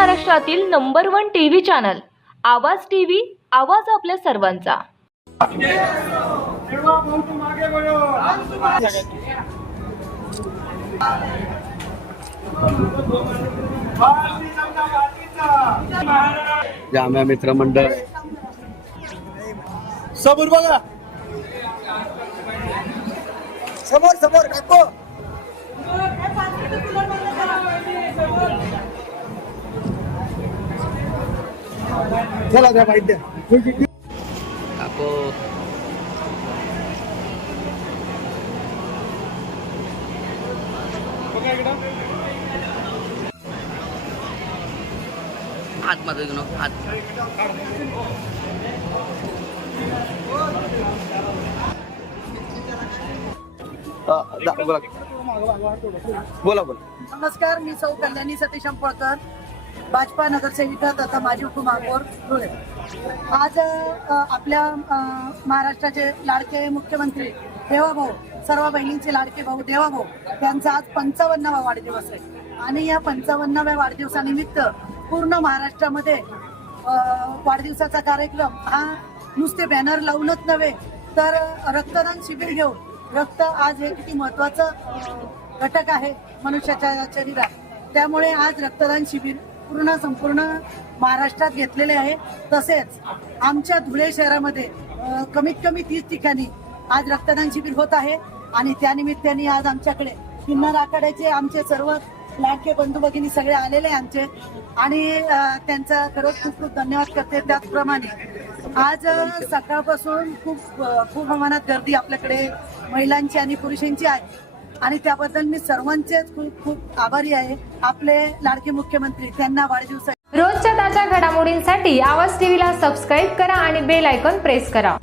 महाराष्ट्रातील number one TV channel Awaaz TV Awaaz आपल्या सर्वांचा. जाम्या मित्रमंडळ. समोर बघा. समोर समोर काको. चला द्या माहिती द्या काको हात मध्ये घेऊन हात अ, दा- बोला बोला बोला नमस्कार मी सौ कल्याणी सतीश अंपळकर भाजपा नगरसेविका तथा माजी उपमहापौर धुळे आज आपल्या महाराष्ट्राचे लाडके मुख्यमंत्री देवाभाऊ सर्व बहिणींचे लाडके भाऊ देवाभाऊ यांचा आज पंचावन्नावा वाढदिवस आहे. आणि या पंचावन्नाव्या वाढदिवसानिमित्त पूर्ण महाराष्ट्रामध्ये वाढदिवसाचा कार्यक्रम हा नुसते बॅनर लावूनच नव्हे तर रक्तदान शिबिर घेऊन रक्त आज हे किती महत्वाचं घटक आहे मनुष्याच्या शरीरात. त्यामुळे आज रक्तदान शिबिर पूर्ण संपूर्ण महाराष्ट्रात घेतलेले आहे. तसेच आमच्या धुळे शहरामध्ये कमीत कमी तीस ठिकाणी आज रक्तदान शिबिर होत आहे. आणि त्यानिमित्ताने आज आमच्याकडे किन्नर आखाड्याचे आमचे सर्व लाडके बंधू भगिनी सगळे आलेले आमचे. आणि त्यांचा खरंच खूप खूप धन्यवाद करते. त्याचप्रमाणे आज सकाळपासून खूप खूप प्रमाणात गर्दी आपल्याकडे महिलांची आणि पुरुषांची आहे. आणि त्याबद्दल मी सर्वांचेच खूप खूप आभारी आहे. आपले लाडके मुख्यमंत्री त्यांना वाढदिवसा रोजच्या ताज्या घडामोडींसाठी आवाज टीव्हीला सबस्क्राईब करा आणि बेल आयकॉन प्रेस करा.